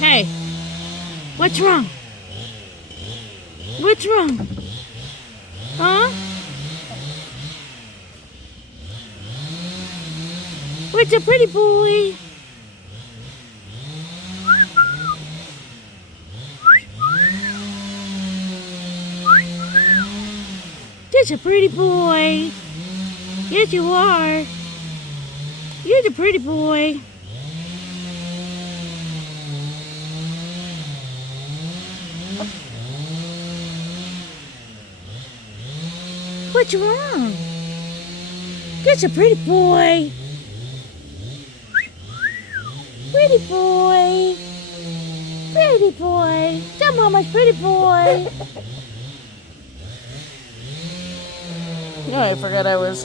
Hey, what's wrong? What's wrong? Huh? What's a pretty boy? That's a pretty boy. Yes, you are. You're the pretty boy. What's wrong? That's a pretty boy. Pretty boy. Pretty boy. That mama's pretty boy. No, I forgot I was